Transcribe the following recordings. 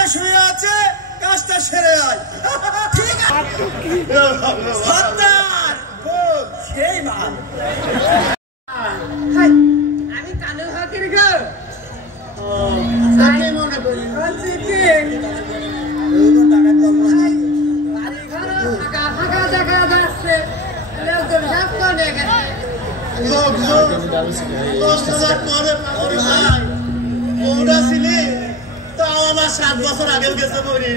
ঘরে শুয়ে আছে, কাজটা সেরে আয়। ঠিক আছে সর্দার, বল সেই মাল। আমি কালু হকের গো। আমি মনে করি বলছি কি বাড়ি ঘর ফাঁকা ফাঁকা দেখা যাচ্ছে, লোকজন সব কোনে গেছে। লোকজন 10,000 পরে পাগল ভাই ওটা ছিলি, তাও আমার 7 বছর আগেও গেছে মরি।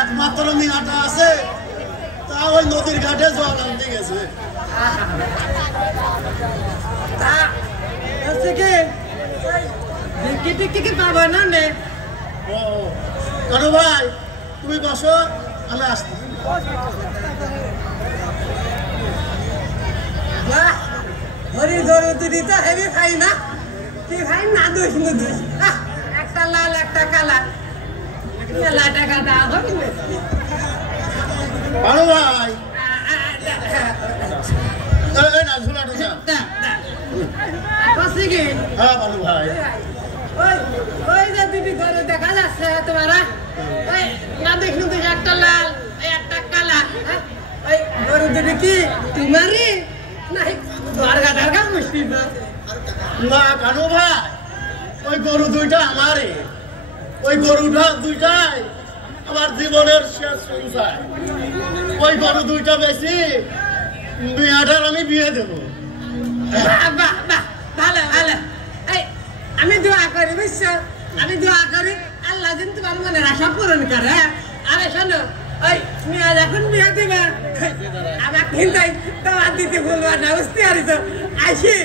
একমাত্র মেয়েটা আছে, তা ওই নদীর ঘাটে জল আনতে গেছে। তা বলছি কি ভিকি টিকি কি পাবো না নে? ও কানু ভাই তুমি বসো, আমি আসছি। বাহ, হরি ধরু দুটি তো হেভি খাই না, কি খাই না দুষ নুদুস। একটা লাল একটা কালা, মেলা টাকা দেওয়া হবে। কানু ভাই এই না ঝুলাটা যা। বলছি কি হ্যাঁ কানু ভাই, ওই ওই যে দুটি ঘরে দেখা যাচ্ছে তোমার, ওই না দেখুন তো একটা লাল একটা কালা, ওই গরু দুটি কি তোমারই নাই? দরগা দরগা মুশকিল না কানু ভাই, ওই গরু দুইটা আমারই। ওই গরুটা দুইটাই আমার জীবনের শেষ সংসার। ওই গরু দুইটা বেশি মেয়েটার আমি বিয়ে দেবো। বাহ বাহ বাহ, ভালো ভালো। এই আমি দোয়া করি বুঝছো, আমি দোয়া করি আল্লাহ যেন তোমার মনের আশা পূরণ করে। আরে শোনো, ওই মেয়ে যখন বিয়ে দিবে আমার কিন্তু তোমার দিতে বলবা না, বুঝতে পারিস? আসি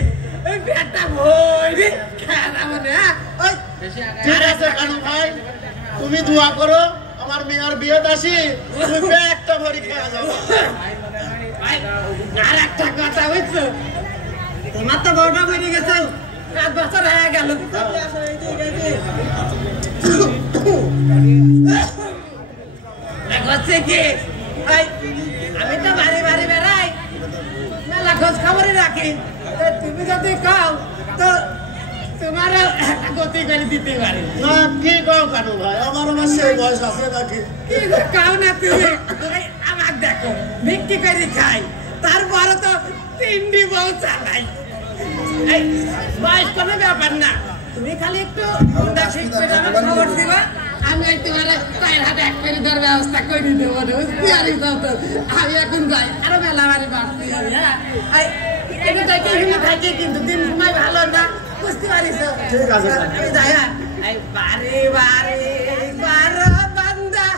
ওই পেটটা ভরি খেয়ে যাবো না। ওই ঠিক আছে কানু ভাই, তুমি দোয়া করো আমার মেয়ের বিয়ে আসি, তুমি একটা ভরি খেয়ে যাবো। আর একটা কথা বুঝছো, তোমার তো বউটা বেরিয়ে গেছে, 7 বছর হয়ে গেল। হচ্ছে কি আমি তো বাড়ি বাড়ি বেড়াই, মেলা খোঁজ খবরই রাখি। তুমি যদি কও তো তোমার একটা গতি করে দিতে পারি। না কি কও কানু ভাই, আমার আমার সেই বয়স আছে নাকি? কি কাও না তুমি, আমার দেখো বিক্রি করে খাই, তারপরে তো 3টি বউ চালাই। এই বয়স কোনো ব্যাপার না, তুমি খালি একটু ঠিক করে আমার খবর দিবা, আমি ওই তোমার পায়ের হাতে এক করে দেওয়ার ব্যবস্থা করে দেবো। আমি এখন যাই, আরো মেলা বাড়ি বাড়ছি। হ্যাঁ এটা দেখে এখানে থাকি, কিন্তু দিন সময় ভালো না, বুঝতে পারিস? ঠিক আছে আমি যাই। এই বাড়ি বাড়ি বারো বান্দা,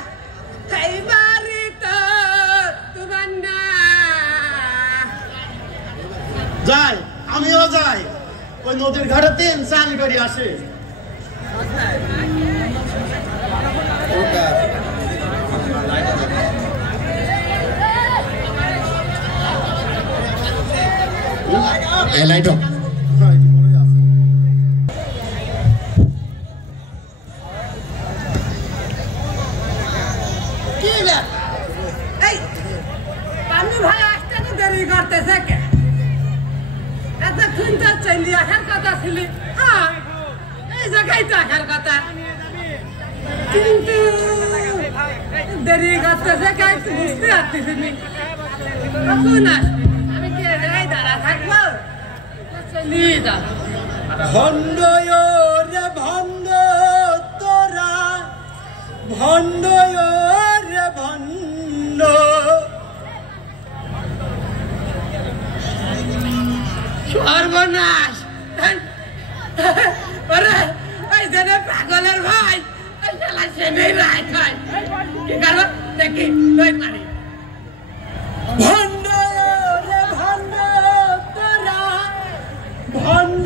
এই বাড়ি তো তোমার না। যাই, আমিও যাই, ওই নদীর ঘাটে 3 চান করে আসে। Light off. কি ব্যাপার? এই পান্নু ভাই আসতে তো দেরি করতেছে কে? এতক্ষণ তো চলে আসার কথা ছিল। হ্যাঁ এই জায়গায় তো আসার কথা, কিন্তু দেরি করতেছে কে বুঝতে পারতেছি নি। কখন আসবে? আমি কি এই জায়গায় দাঁড়া থাকবো? চলি যাবো। ভণ্ড রে ভণ্ড তোরা, ভণ্ড রে ভণ্ড। সর্বনাশ! ওরে ওই জন্য পাগলের ভাই, ওই শালা সেনেই রাইট হয়। কি করবো দেখি, লই পারি। ভণ্ড রে ভণ্ড তোরা, ভণ্ড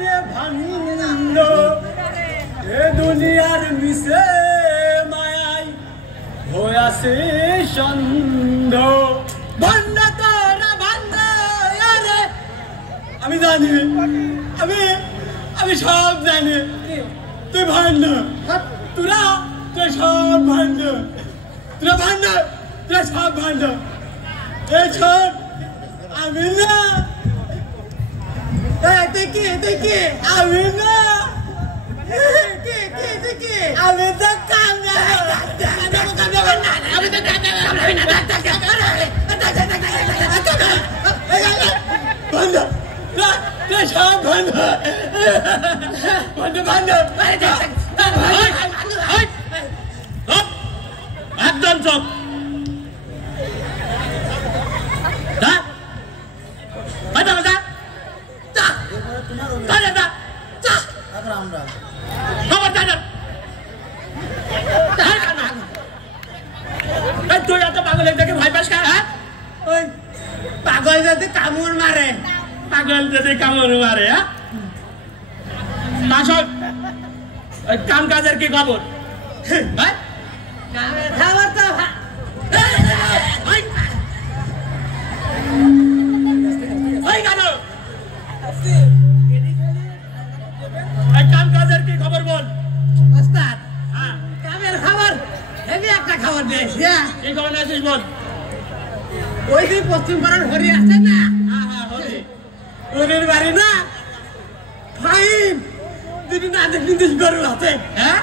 রে ভণ্ড। এ দুনিয়ার মিশে মায়াই হয়াছে সন্দ। ভণ্ড তোরা ভণ্ড রে। আমি জানি, আমি সব জানি তুই ভণ্ড, তোরা তুই সব ভণ্ড, তোরা ভণ্ড, তোরা সব ভণ্ড। এই ছোট আমি না, দেখি আমি না। কি কি আমি তো কামড়া আমি তো একদম চুপ তুই এত পাগল দেখে ভয় পাস কার? ওই পাগল যদি কামড় মারে পাগল যদি কামড় মারে কাম কাজের কি খবর? খাবার তো কাম কাজের কি খবর বল? ওস্তাদ কামের খাবার হেভি একটা খাবার দিয়েছি। কি খবর আছিস বল? ওই যে পশ্চিম পাড়ার হরি আছে না, হরির বাড়ি না ফাইন যদি না দেখি গরু আছে। হ্যাঁ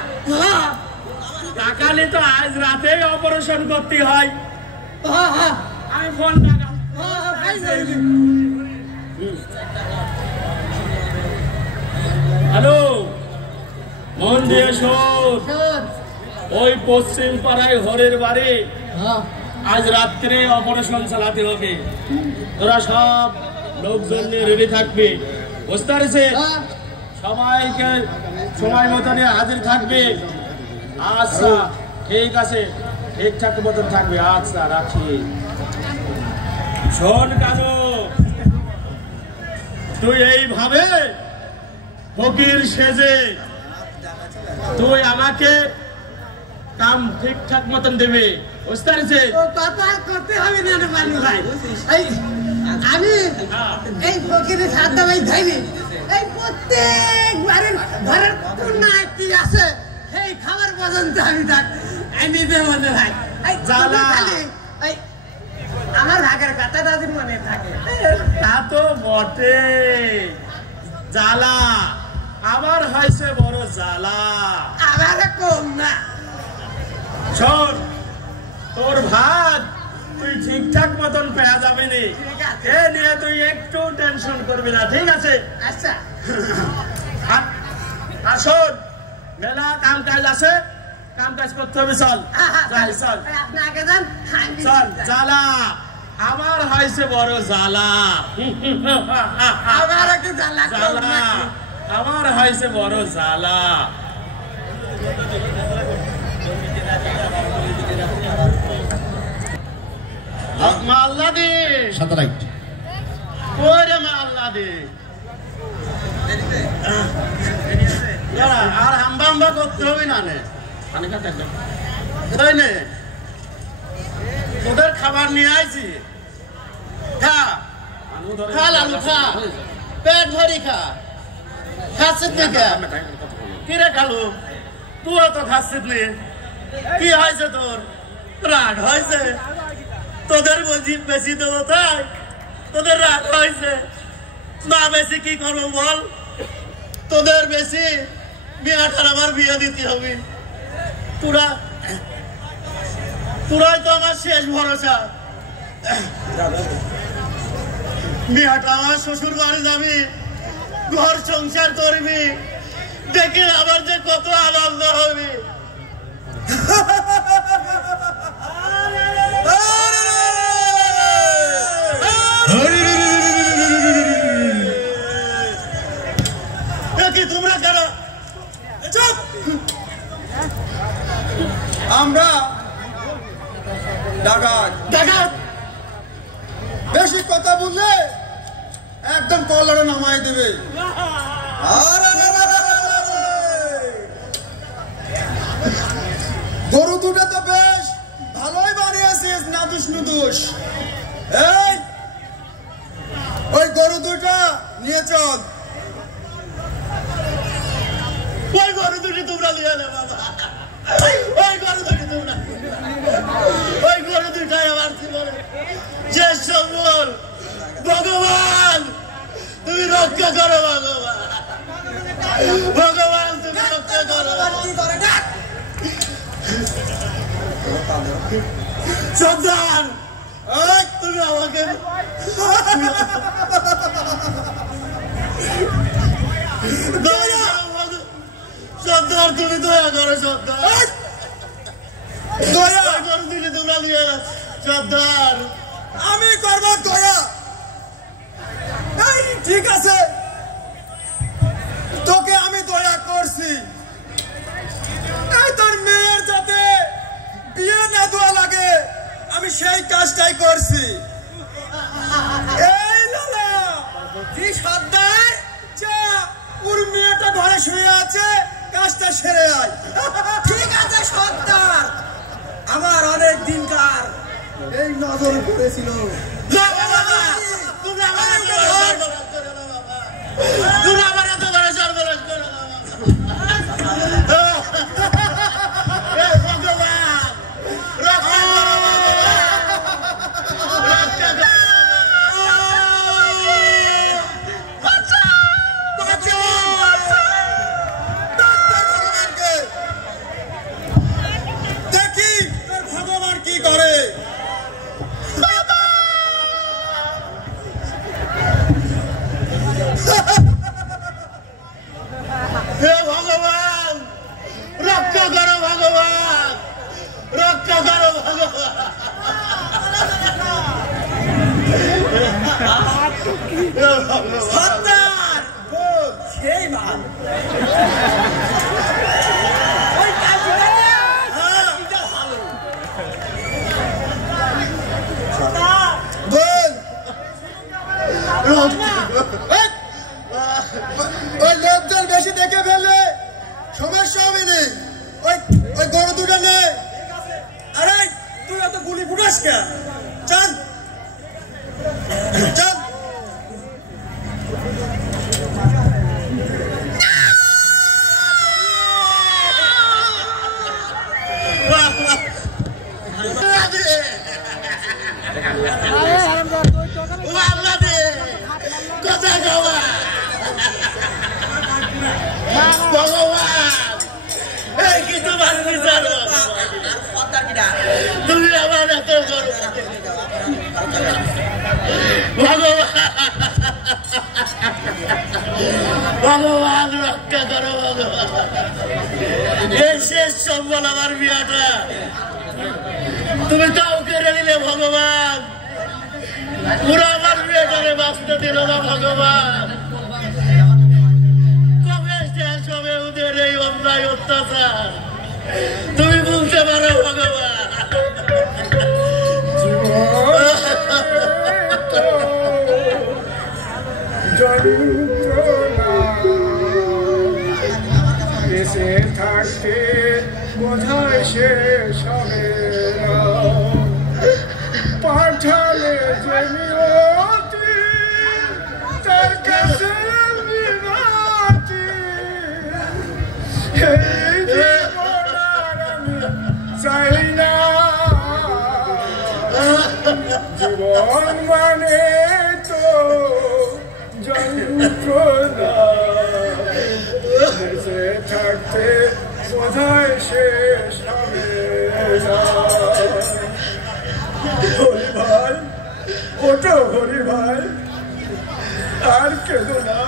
টাকালে তো আজ রাতে অপারেশন করতে হয়। আমি ফোন হ্যালো মন দিয়ে শোন, ওই পশ্চিম পাড়ায় হরের বাড়ি আজ রাত্রে অপারেশন চালাতে হবে। তোরা সব লোকজন নিয়ে রেডি থাকবে, বুঝতে পারছে? সবাইকে সময় মতন হাজির থাকবে। আচ্ছা ঠিক আছে, ঠিকঠাক মতন থাকবে। আচ্ছা রাখি। শোন কানু, তুই এইভাবে ফকির সেজে তুই আমাকে কাম ঠিকঠাক মতন দেবে, বুঝতে পারছে? করতে হবে না মানু ভাই। আমি এই ফকিরের সাধ্য ভাই খাইনি। এই প্রত্যেকবারের ঘরের কোনায় কি আছে সেই খাবার পর্যন্ত আমি নিতে মনে ভাই। আমার ভাগের কথাটা মনে থাকে। তা তো বটে, জ্বালা আমার হয়েছে বড় জ্বালা। আমার কম না। শোন, তোর ভাত তুই ঠিকঠাক মতন পেয়ে যাবি নি, এ নিয়ে তুই একটু টেনশন করবি না, ঠিক আছে? আচ্ছা আর শোন, মেলা কাম কাজ আছে, কাম কাজ করতে হবে। চল চল আপনাকে যান চল। জ্বালা আমার হয়েছে বড় জ্বালা। আমার একটু জ্বালা জ্বালা আমার হয়েছে বড় জ্বালা। মাল্লা দে সাঁতারাইট ওরে মাল্লা দে। আর হাম্বা হাম্বা করতে হবে না নে, তাই নে? তোদের খাবার নিয়ে আইছি, খা খা লালু খা, পেট ভরি খা। খাচ্ছিস না কি রে খালু? তুইও তো খাচ্ছিস নি, কি হয়েছে তোর? রাগ হয়েছে? তোদের বুঝি বেশি দেবো তাই তোদের রাগ হয়েছে? না বেশি কি করবো বল? তোদের বেশি বিয়াটার আমার বিয়ে দিতে হবে। তোরাই তো আমার শেষ ভরসা। বিয়াটা আমার শ্বশুর বাড়ি যাবি, ঘর সংসার করবি, দেখে আবার যে কত আনন্দ হবে। তোমরা কেন চুপ? আমরা ডাকাত। বেশি কথা বললে একদম কলারে নামাই দেবে। গরু দুটো তো বেশ ভালোই বানিয়েছিস, নাদুস নুদুস। এই ওই গরু দুটো নিয়ে চল। ওই গরু দুটি তোমরা নিয়ে নে বাবা, ওই গরু দুটি তোমরা, ওই গরু দুটাই আমার জীবনে যে সম্বল। ভগবান তুমি রক্ষা করো, ভগবান ভগবান তুমি রক্ষা করো। সর্দার তুমি আমাকে সর্দার তুমি দয়া করো সর্দার দয়া করো দিলে তোমরা দিয়ে সর্দার আমি করব দয়া ঠিক আছে তোকে আমি দয়া করছি তোর মেয়ের যাতে বিয়ে না দেওয়া লাগে আমি সেই কাজটাই করছি এই লালা জি সর্দার যা ওর মেয়েটা ঘরে শুয়ে আছে কাজটা সেরে আয় ঠিক আছে সর্দার আমার অনেক দিনকার এই নজর পড়েছিল ওই লোকজন বেশি দেখে ফেললে সমস্যা হবে না ওই ওই গরু দুটো নে আরে তুই এত গুলি ফুটাস কে চল চল তুমি আমার এত করো ভগবান রক্ষা করো ভগবান এই শেষ সম্বল আমার বিয়াটা তুমি তাও কেড়ে নিলে ভগবান পুরো আমার বিয়েটারে বাঁচতে দিল না ভগবান কবে শেষ হবে ওদের এই অন্যায় অত্যাচার তুমি বুঝতে পারো ভগবান দেশে থাকতে বোঝায় শেষ হবে না পাঠালে যে নিয়তি তার কাছে বিনতি এই জীবন আর আমি চাই না জীবন মানে তো যন্ত্রণা দেশে থাকতে বোঝায় শেষ হবে না হরি ভাই ওটো হরি ভাই আর কেঁদো না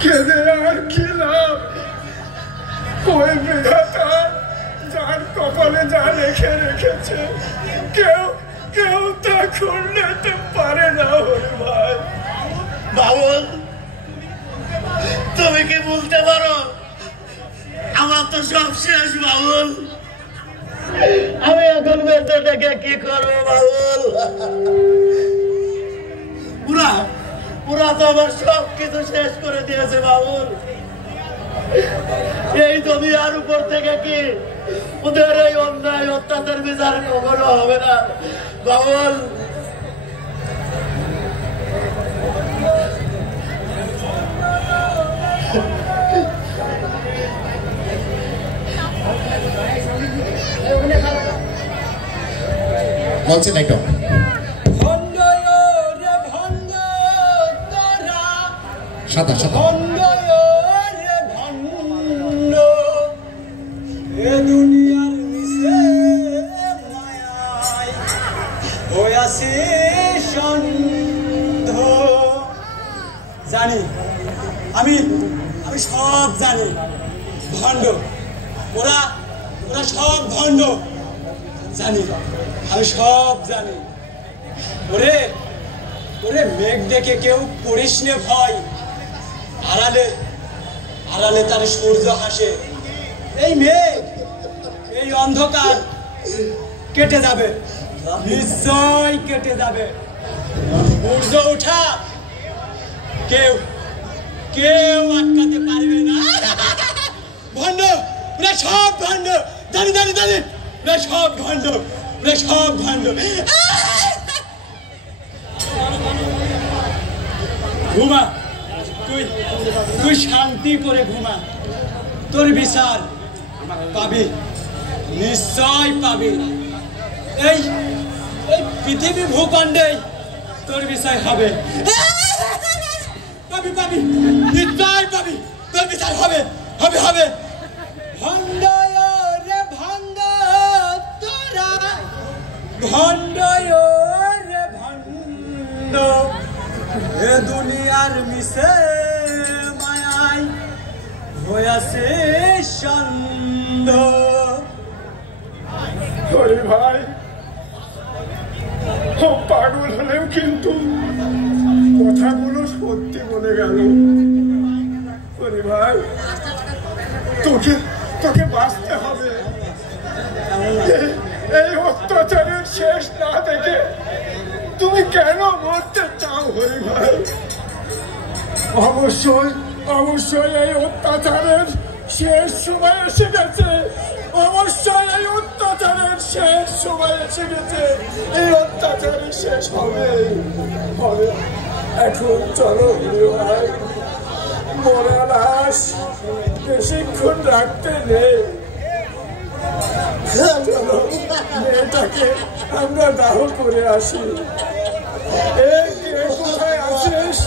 কেঁদে আর কি লাভ ওই বিধাতা যার কপালে যা রেখে রেখেছে কেউ কেউ তা করলে তো পারে না হরি ভাই বাবুল তুমি কি বলতে পারো আমার তো সব শেষ বাবুল আমি এখন বেঁচে কি করবো বাবুল পুরা পুরা তো আমার সব কিছু শেষ করে দিয়েছে বাবুল এই দুনিয়ার উপর থেকে কি ওদের এই অন্যায় অত্যাচার বিচার কখনো হবে না বাবুল বলছে লাইট অফ সাদা সাদা দুনিয়ার জানি ভণ্ড, ওরা ওরা সব ভণ্ড জানি, আমি সব জানি। ওরে ওরে মেঘ দেখে কেউ করিস নে ভয়, আড়ালে আড়ালে তার সূর্য হাসে। এই মেঘ এই অন্ধকার কেটে যাবে, নিশ্চয় কেটে যাবে। সূর্য ওঠা কেউ কেউ আটকাতে পারবে না। ভণ্ড, ওরা সব ভণ্ড, জানি জানি জানি, ওরা সব ভণ্ড, ওরা সব ভণ্ড। ঘুমা, তুই তুই শান্তি করে ঘুমা, তোর বিচার পাবি, নিশ্চয় পাবি। এই এই পৃথিবী ভূখণ্ডে তোর বিষয় হবে, পাবি পাবি, নিশ্চয় পাবি, তোর বিচার হবে হবে হবে। ভণ্ড রে ভণ্ড তোরা, ভণ্ড রে ভণ্ড, এ দুনিয়ার মিশে মায়াই হইয়াছে সন্দ। হরি ভাই, খুব পাগল হলেও কিন্তু কথাগুলো সত্যি বলে গেল। হরি ভাই, তোকে তোকে বাঁচতে হবে। এই অত্যাচারের শেষ না দেখে তুমি কেন মরতে চাও হরি ভাই? অবশ্যই অবশ্যই এই অত্যাচারের শেষ সময় এসে গেছে, অবশ্যই এই অত্যাচারের শেষ সময় এসে গেছে। এই অত্যাচারের শেষ হবে হবে। এখন চলো হরি ভাই, মরা লাশ বেশিক্ষণ রাখতে নেই। চলো মেয়েটাকে আমরা দাহ করে আসি। এই কে কোথায় আছিস?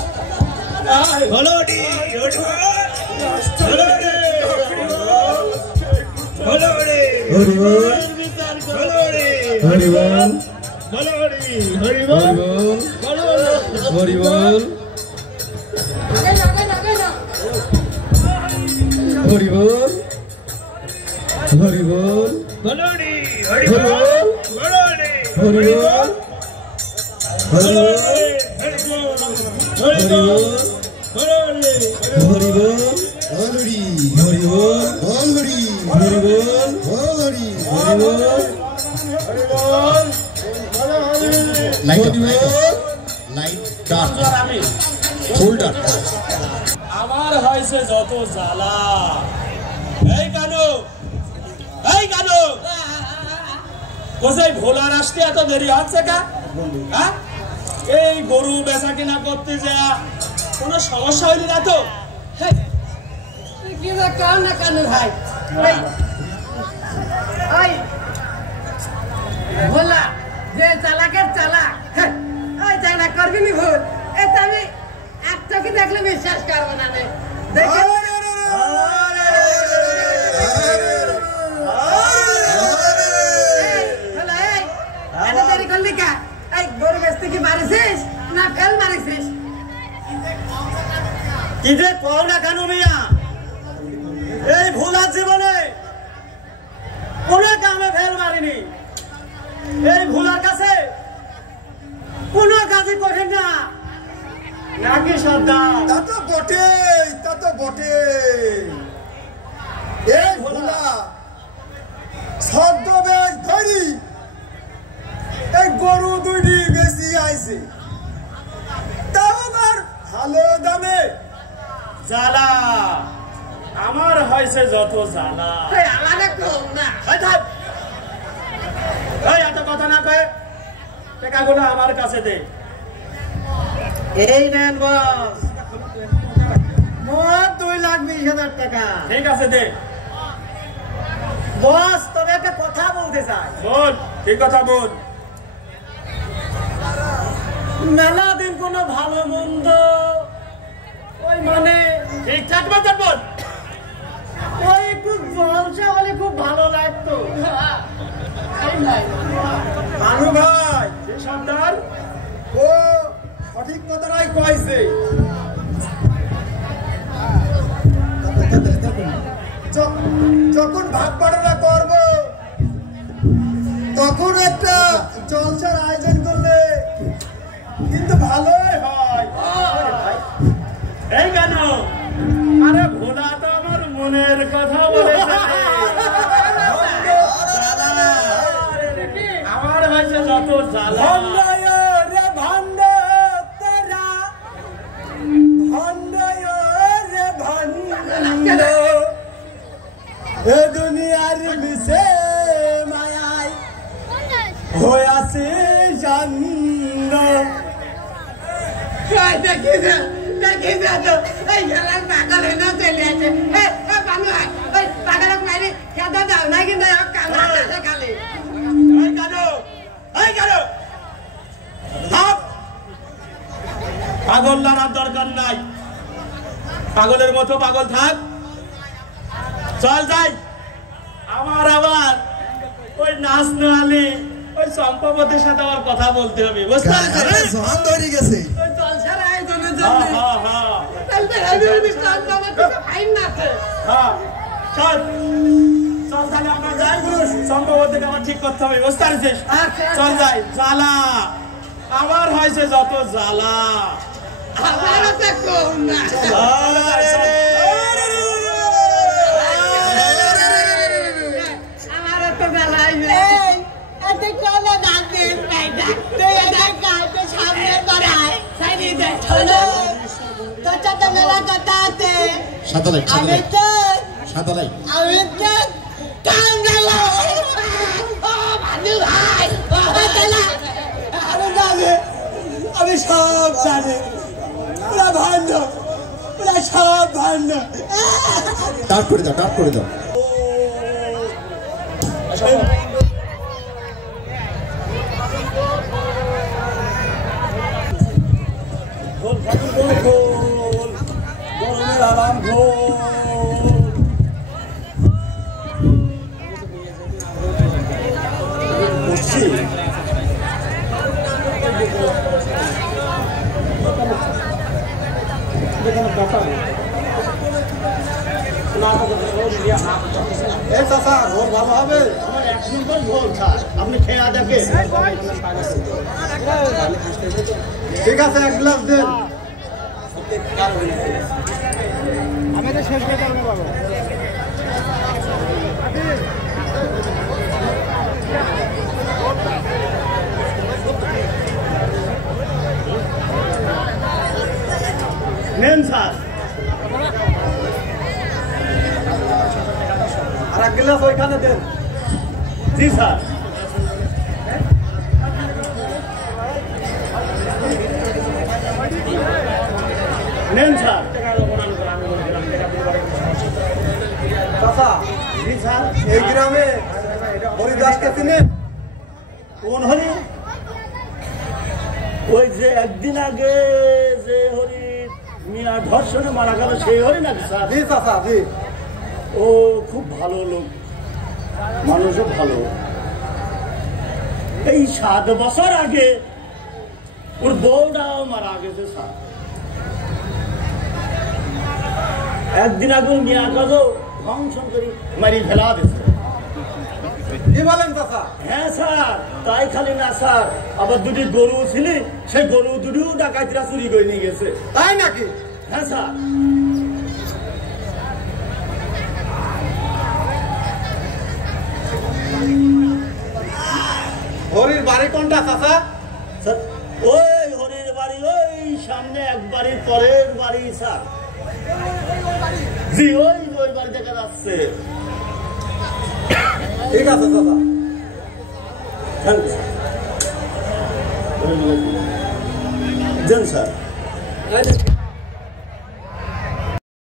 আমার হয়েছে যত জ্বালা। এই কানু, এই কানু, কোথায় ভোলার আসতে এত দেরি হচ্ছে কা? এই গরু বেচা কিনা করতে যা কোনো সমস্যা হইলি না তো? কি কান না কানু ভাই, ভোলা যে চালাকের চালাক, ওই চালাক করবি নি ভুল। এটা আমি একটা কি দেখলে বিশ্বাস করবো না। দেখে গরু বেচতে কি মারিছিস না ফেল মারিছিস? কি যে কও না কেন মিয়া, এই ভোলার জীবনে কোন কামে ফেল মারিনি। এই ভোলার কাছে কোন কাজই কঠিন না, নাকি সর্দার? তা তো বটে, তা তো বটে। এই ভোলা ছদ্মবেশ ধরি এই গরু দুইটি বেশি আইছে, তাও আবার ভালো দামে। জ্বালা আমার হয়েছে যত জ্বালা। আমাদের কম না। এত কথা না কয়ে টাকাগুলো আমার কাছে দে। এই নেন বস, মোট 2,20,000 টাকা। ঠিক আছে দে বস। তবে একটা কথা বলতে চাই। বল, কি কথা বল। মেলা দিন কোনো ভালো মন্দ ওই মানে ঠিকঠাক মতো বল, ওই একটু জলসা হলে খুব ভালো লাগতো। মানু ভাই সর্দার, ও সঠিক কথাটাই কইছে। যখন ভাগ বাড়াটা করব তখন একটা জলসার আয়োজন করলে কিন্তু ভালোই হয়। এই কেন? আরে ভোলা তো আমার মনের কথা বলেছে। আমার হয়েছে যত জ্বালা। রে ভান্ড তারা ভান্ড রে ভান্ড এ দুনিয়ার মিশে মায়ায় হয়েছে জান্ন। দেখি তো এই গেলাম পাগল হয়ে না চলে আছে। বানু ওই পাগল মারি খেতে দাও না কিন্তু কানা খালি পাগল লড়ার দরকার নাই, পাগলের মতো পাগল থাক। চল যাই। আমার আবার ওই নাচ নালি ওই সম্পদের সাথে আমার কথা বলতে হবে, বুঝতে পারছিস? ওই জলসার আয়োজনের জন্য চল চল তাহলে আমরা যাই। সম্ভবত থেকে আমার ঠিক করতে হবে, বুঝতে পারছিস? চল যাই। জ্বালা আমার হয়েছে যত জ্বালা। আমারও তো কম না। আমারও তো জ্বালাই নেই। সাদালাই সাদালাই আমি সব জানি, ওরা ভান্ড, ওরা সব ভান্ড। ডাক করে দাও, ডাক করে দাও। গরমের আরাম ঘোল। এই চাচা ঘোর ভালো হবে? আমার 1 সিম্পল ঘোল স্যার, আপনি খেয়ে দেখেন। ঠিক আছে, 1 গ্লাস দেন। আমি তো শেষ করে দেবো বাবা। নেন স্যার। আর 1 গ্লাস ওইখানে দেন। জি স্যার। নেন স্যার। চাচা, জি স্যার। এই গ্রামে হরিদাসকে চিনেন? কোন হরি? ওই যে একদিন আগে যে হরি মিয়া ধর্ষণে মারা গেল সেই হরি নাকি স্যার? জি চাচা, জি। ও খুব ভালো লোক, মানুষও ভালো। এই 7 বছর আগে ওর বউটাও মারা গেছে স্যার। একদিন আগে মিয়া কাজ ধ্বংসন করে মারি ফেলা দিচ্ছে। কি বলেন চাচা? হ্যাঁ স্যার, তাই খালি না স্যার, আবার 2টি গরু ছিল, সেই গরু দুটিও ডাকাতরা চুরি করে নিয়ে গেছে। তাই নাকি? হ্যাঁ স্যার। হরির বাড়ি কোনটা চাচা? স্যার ওই হরির বাড়ি ওই সামনে, এক বাড়ির পরের বাড়ি স্যার। জি ওই বাড়ি দেখা যাচ্ছে। ঠিক আছে চাচা। Thank you sir. স্যার